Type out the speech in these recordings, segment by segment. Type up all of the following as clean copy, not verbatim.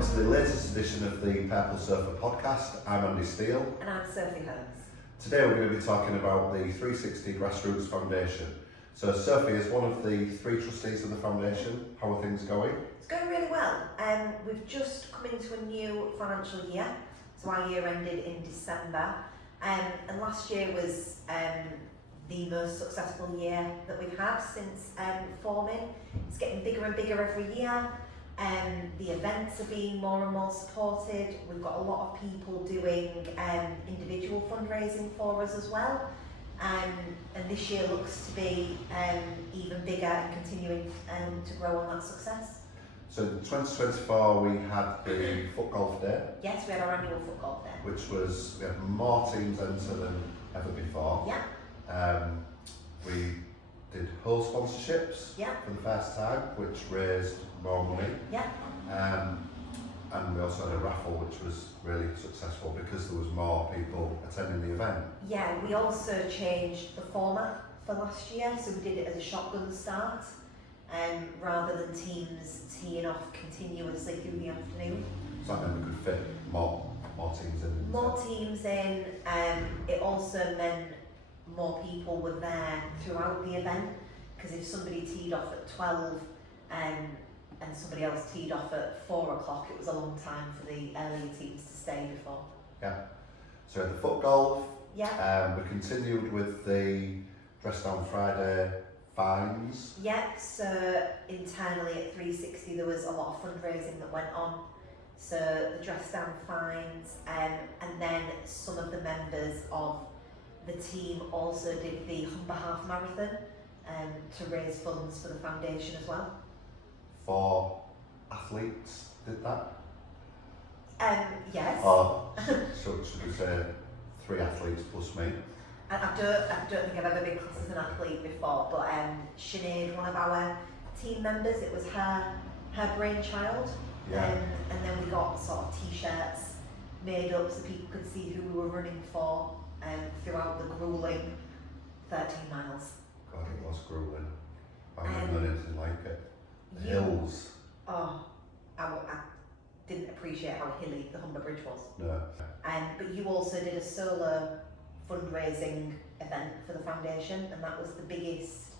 welcome to the latest edition of the Purple Sofa podcast. I'm Andy Steele. And I'm Sophie Holmes. Today we're going to be talking about the 360 Grassroots Foundation. So Sophie is one of the 3 trustees of the foundation. How are things going? It's going really well. We've just come into a new financial year. So our year ended in December. And last year was the most successful year that we've had since forming. It's getting bigger and bigger every year. The events are being more and more supported. We've got a lot of people doing individual fundraising for us as well. And this year looks to be even bigger and continuing to grow on that success. So in 2024 we had the Foot Golf Day. Yes, we had our annual Foot Golf Day. Which was, we had more teams enter than ever before. Yeah. We did whole sponsorships for the first time, which raised more money. Yeah. And we also had a raffle, which was really successful because there was more people attending the event. Yeah, we also changed the format for last year, so we did it as a shotgun start, rather than teams teeing off continuously through the afternoon. So that meant we could fit more teams in. More teams in. It also meant more people were there throughout the event, because if somebody teed off at 12 and somebody else teed off at 4 o'clock, it was a long time for the earlier teams to stay before. Yeah. So we had the foot golf. Yeah. We continued with the Dress Down Friday fines. Yeah, so internally at 360 there was a lot of fundraising that went on. So the Dress Down fines, and then some of the members of the team also did the Humber Half Marathon to raise funds for the foundation as well. 4 athletes did that? Yes. Or should we say 3 athletes plus me? I don't think I've ever been classed as an athlete before, but Sinead, one of our team members, it was her brainchild. Yeah. And then we got sort of t-shirts made up so people could see who we were running for throughout the grueling 13 miles. God, it was grueling. I've never done anything like it. The hills. Oh, I didn't appreciate how hilly the Humber Bridge was. No. But you also did a solo fundraising event for the foundation, and that was the biggest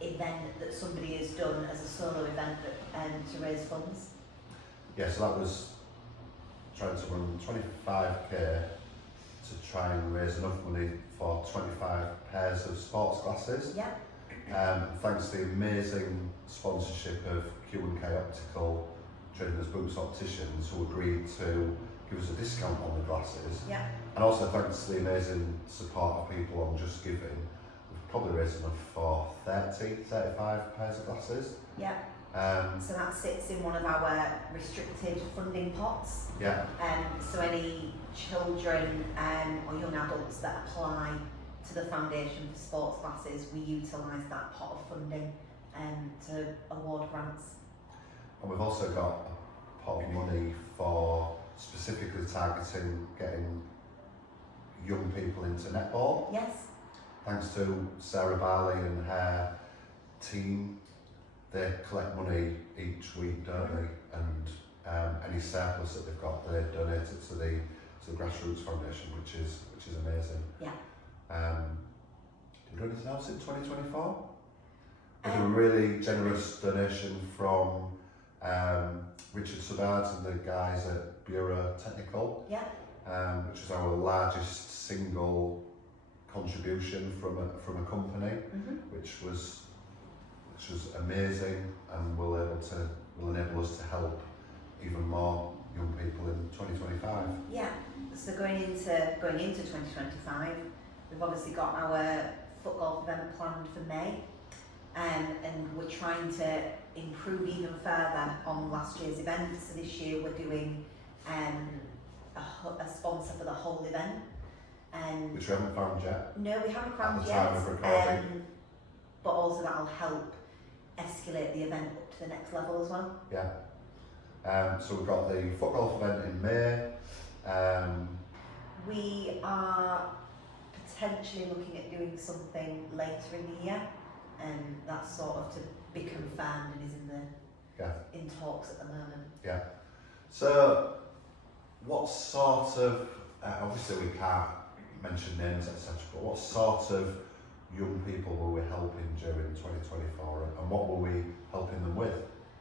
event that somebody has done as a solo event to raise funds. Yeah, so that was trying to run 25k to try and raise enough money for 25 pairs of sports glasses. Yeah. Thanks to the amazing sponsorship of Q&K Optical, trading as Boots Opticians, who agreed to give us a discount on the glasses. Yeah. And also thanks to the amazing support of people on Just Giving, we've probably raised enough for 35 pairs of glasses. Yeah. So that sits in one of our restricted funding pots. Yeah. So any children or young adults that apply to the foundation for sports glasses, we utilise that pot of funding to award grants. And we've also got a pot of money for specifically targeting getting young people into netball. Yes. Thanks to Sarah Barley and her team, they collect money each week, don't they? And any surplus that they've got, they donate it to the Grassroots Foundation, which is amazing. Yeah. Did we do anything else in 2024? We did a really generous donation from Richard Suddard and the guys at Bureau Technical. Yeah. Which is our largest single contribution from a company, which was amazing, and will enable us to help even more young people in 2025. Yeah. So going into 2025, we've obviously got our foot golf event planned for May, and we're trying to improve even further on last year's event. So this year we're doing a sponsor for the whole event. Which we haven't found yet. No, we haven't found yet. At the time of recording. But also that'll help escalate the event up to the next level as well. Yeah. So we've got the foot golf event in May. We are potentially looking at doing something later in the year, and that's sort of to be confirmed and is in Yeah. in talks at the moment. Yeah. So, what sort of, obviously we can't mention names, etc., but what sort of young people were we helping during 2024 and what were we helping them with?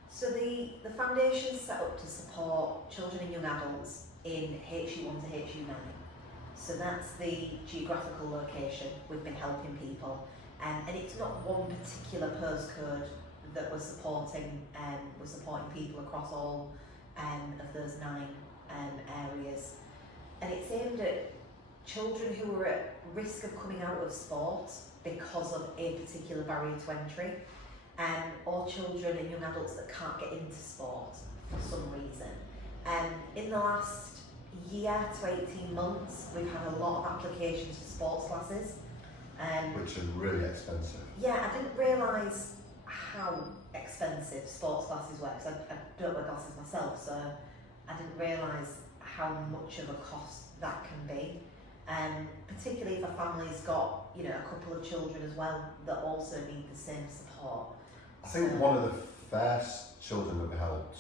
So the foundation is set up to support children and young adults in HU1 to HU9. So that's the geographical location we've been helping people. And it's not one particular postcode that we're supporting people across all of those 9 areas. And it's aimed at children who are at risk of coming out of sport because of a particular barrier to entry, or children and young adults that can't get into sport for some reason. In the last year to 18 months, we've had a lot of applications for sports classes. Which are really expensive. Yeah, I didn't realise how expensive sports classes were, because I don't wear glasses myself, so I didn't realise how much of a cost that can be. Particularly if a family's got, you know, a couple of children as well that also need the same support. I think one of the first children that we helped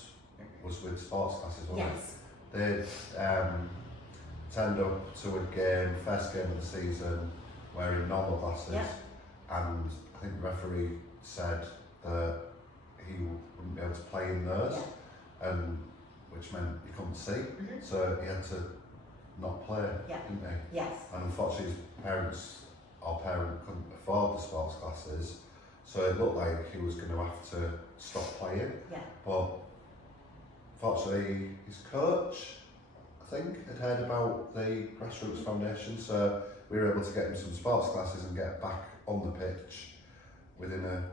was with sports classes, wasn't Yes. it? They turned up to a game, first game of the season, wearing normal glasses, Yeah. and I think the referee said that he wouldn't be able to play in those, Yeah. and which meant he couldn't see, Mhm. so he had to not play, Yeah. didn't he? Yes. And unfortunately his parent couldn't afford the sports classes, so it looked like he was going to have to stop playing. Yeah. But fortunately his coach, I think, had heard about the Grassroots Foundation, so we were able to get him some sports classes and get back on the pitch within a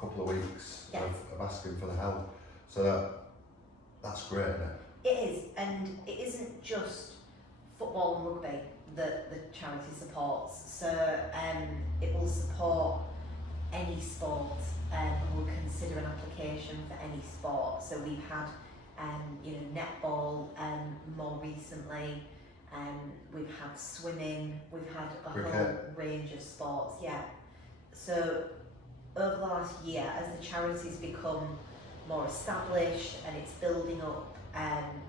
couple of weeks Yeah. of asking for the help. So that's great, isn't it? It is, and it isn't just football and rugby that the charity supports. So it will support any sport, and will consider an application for any sport. So we've had netball more recently, we've had swimming, we've had a Cricket. whole range of sports. Yeah. So over the last year, as the charity's become more established and it's building up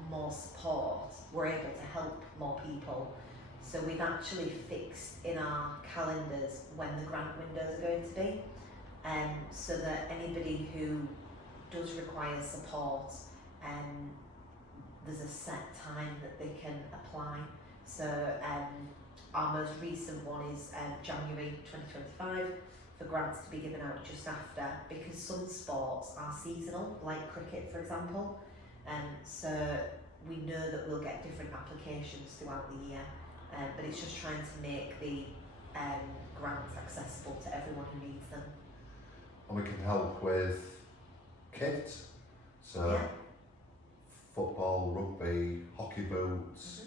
more support, we're able to help more people. So we've actually fixed in our calendars when the grant windows are going to be, so that anybody who does require support, there's a set time that they can apply. So our most recent one is January 2025 for grants to be given out just after, because some sports are seasonal, like cricket for example, so we know that we'll get different applications throughout the year, but it's just trying to make the grants accessible to everyone who needs them. And we can help with kids, so Yeah. football, rugby, hockey boots,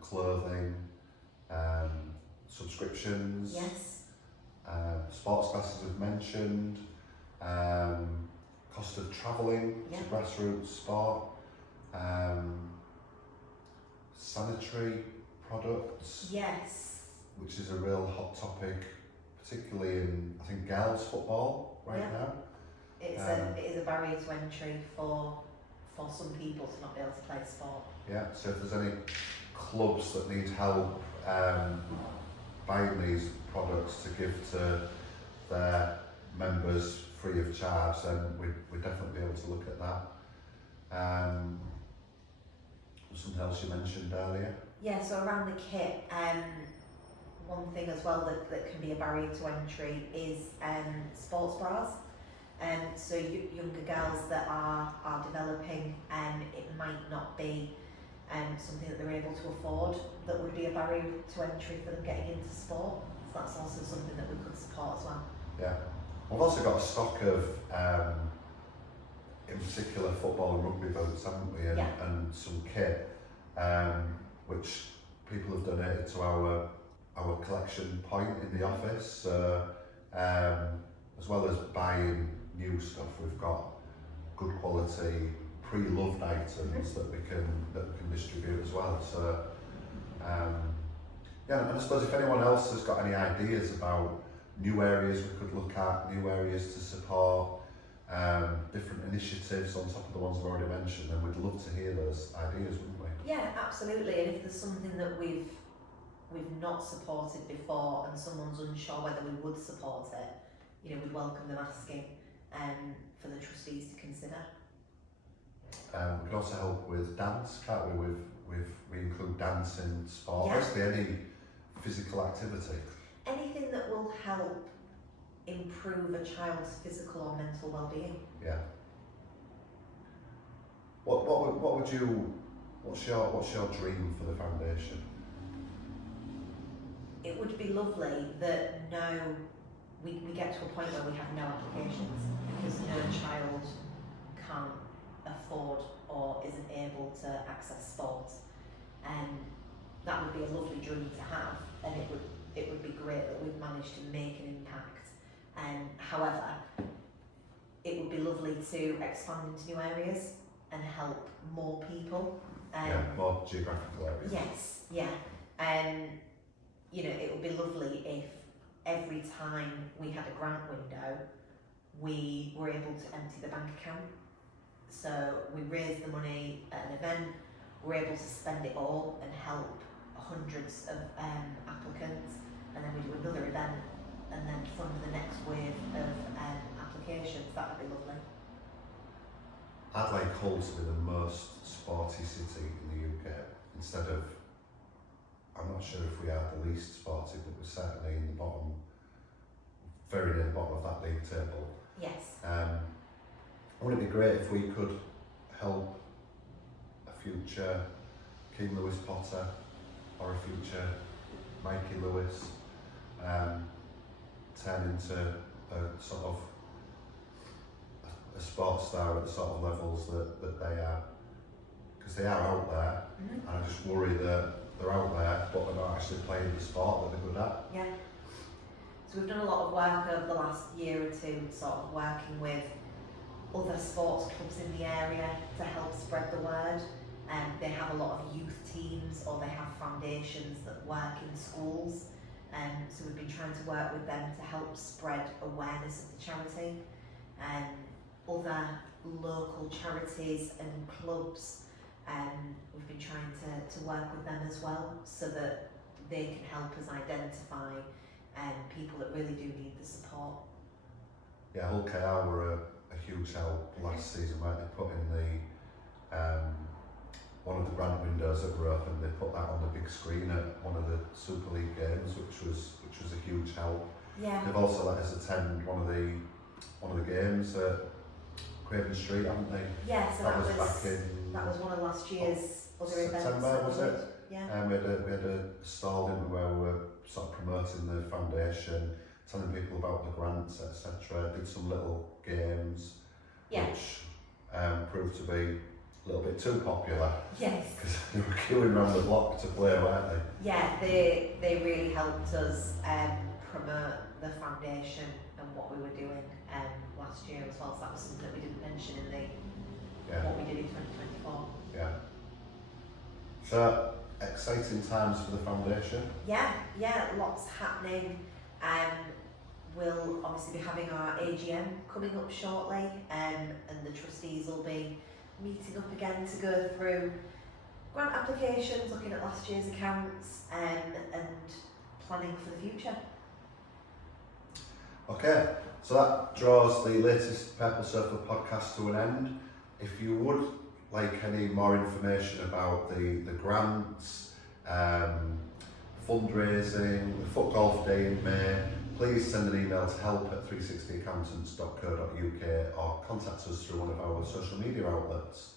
clothing, subscriptions, Yes. sports classes we've mentioned, cost of travelling Yeah. to grassroots sport, sanitary products, Yes. which is a real hot topic, particularly in, I think, girls football right Yeah. now. It is a barrier to entry for some people to not be able to play sport. Yeah, so if there's any clubs that need help buying these products to give to their members free of charge, then we'd definitely be able to look at that. Something else you mentioned earlier? Yeah, so around the kit, one thing as well that can be a barrier to entry is sports bras. So younger girls that are developing, it might not be something that they're able to afford that would be a barrier to entry for them getting into sport. So that's also something that we could support as well. Yeah. We've also got a stock of, in particular, football and rugby boots, haven't we? Yeah. And some kit, which people have donated to our collection point in the office. So, as well as buying new stuff, we've got good quality pre-loved items that we can distribute as well. So, yeah, and I suppose if anyone else has got any ideas about new areas we could look at, new areas to support, different initiatives on top of the ones I've already mentioned, then we'd love to hear those ideas, wouldn't we? Yeah, absolutely. And if there's something that we've not supported before and someone's unsure whether we would support it, you know, we'd welcome them asking for the trustees to consider. We can also help with dance, can't we? We include dance in sport, Yeah. basically any physical activity. Anything that will help improve a child's physical or mental well-being. Yeah. What's your dream for the foundation? It would be lovely that we get to a point where we have no applications because no child can't afford or isn't able to access sport. That would be a lovely dream to have, and it would be great that we've managed to make an impact. However, it would be lovely to expand into new areas and help more people. More geographical areas. Yes, yeah. You know, it would be lovely if every time we had a grant window, we were able to empty the bank account. So we raised the money at an event, we're able to spend it all and help hundreds of applicants, and then we do another event and then fund the next wave of applications. That would be lovely. I'd like Hull to be the most sporty city in the UK instead of, I'm not sure if we are the least sporty, but we're certainly in the bottom, very near the bottom of that league table. Yes. Wouldn't it be great if we could help a future King Lewis Potter or a future Mikey Lewis turn into a sort of a sports star at the sort of levels that they are, because they are out there, and I just worry that they're out there but they're not actually playing the sport that they're good at. Yeah. So we've done a lot of work over the last year or two, sort of working with other sports clubs in the area to help spread the word. They have a lot of youth teams, or they have foundations that work in schools. So we've been trying to work with them to help spread awareness of the charity. Other local charities and clubs, we've been trying to work with them as well, so that they can help us identify people that really do need the support. Yeah, Hull KR were a huge help last season, weren't they? Put in the one of the grant windows that were open, they put that on the big screen at one of the Super League games, which was a huge help. Yeah. They've also let us attend one of the games at Craven Street, haven't they? Yeah, so that was back in that was one of last year's other events. September, was it? Yeah. We had a stall in where we were sort of promoting the foundation, telling people about the grants, etc. Did some little games, which proved to be a little bit too popular. Yes. Because they were queuing around the block to play, weren't they? Yeah, they really helped us promote the foundation and what we were doing last year as well. So that was something that we didn't mention in what we did in 2024. Yeah. So exciting times for the foundation. Yeah, lots happening. We'll obviously be having our AGM coming up shortly, and the trustees will be meeting up again to go through grant applications, looking at last year's accounts, and planning for the future. Okay, so that draws the latest Purple Circle podcast to an end. If you would like any more information about the grants, fundraising, the foot golf day in May, please send an email to help@360accountants.co.uk or contact us through one of our social media outlets.